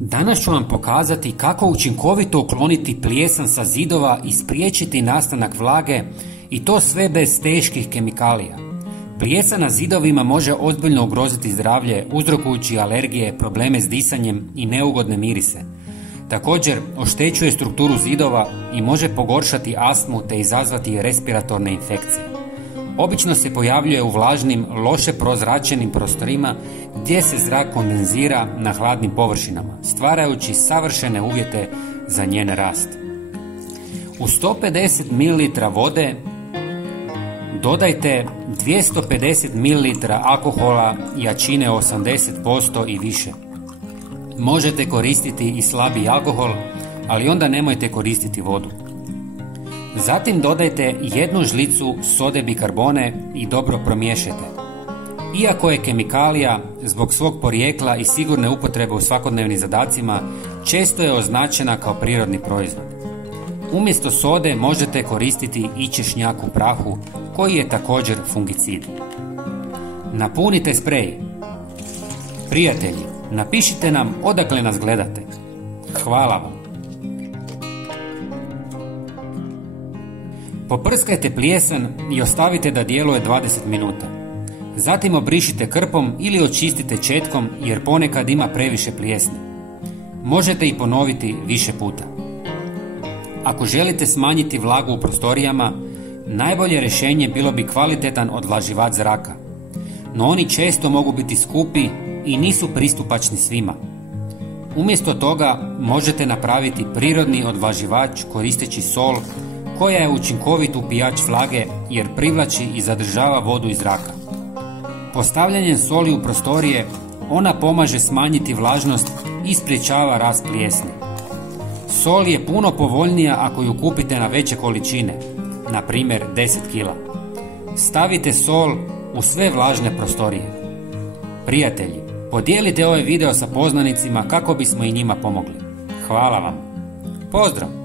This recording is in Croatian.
Danas ću vam pokazati kako učinkovito ukloniti plijesan sa zidova i spriječiti nastanak vlage i to sve bez teških kemikalija. Plijesan na zidovima može ozbiljno ugroziti zdravlje uzrokujući alergije, probleme s disanjem i neugodne mirise. Također oštećuje strukturu zidova i može pogoršati astmu te izazvati respiratorne infekcije. Obično se pojavljuje u vlažnim, loše prozračenim prostorima gdje se zrak kondenzira na hladnim površinama, stvarajući savršene uvjete za njen rast. U 150 ml vode dodajte 250 ml alkohola jačine 80% i više. Možete koristiti i slabiji alkohol, ali onda nemojte koristiti vodu. Zatim dodajte 1 žlicu sode bikarbone i dobro promiješajte. Iako je kemikalija zbog svog porijekla i sigurne upotrebe u svakodnevnim zadacima, često je označena kao prirodni proizvod. Umjesto sode možete koristiti i češnjak u prahu, koji je također fungicid. Napunite sprej. Prijatelji, napišite nam odakle nas gledate. Hvala vam. Poprskajte plijesan i ostavite da djeluje 20 minuta. Zatim obrišite krpom ili očistite četkom jer ponekad ima previše plijesni. Možete i ponoviti više puta. Ako želite smanjiti vlagu u prostorijama, najbolje rješenje bilo bi kvalitetan odvlaživač zraka. No oni često mogu biti skupi i nisu pristupačni svima. Umjesto toga možete napraviti prirodni odvlaživač koristeći sol, koja je učinkovit upijač vlage jer privlači i zadržava vodu iz zraka. Postavljanjem soli u prostorije ona pomaže smanjiti vlažnost i sprječava rast plijesni. Sol je puno povoljnija ako ju kupite na veće količine, na primjer 10 kg. Stavite sol u sve vlažne prostorije. Prijatelji, podijelite ovaj video sa poznanicima kako bismo i njima pomogli. Hvala vam. Pozdrav!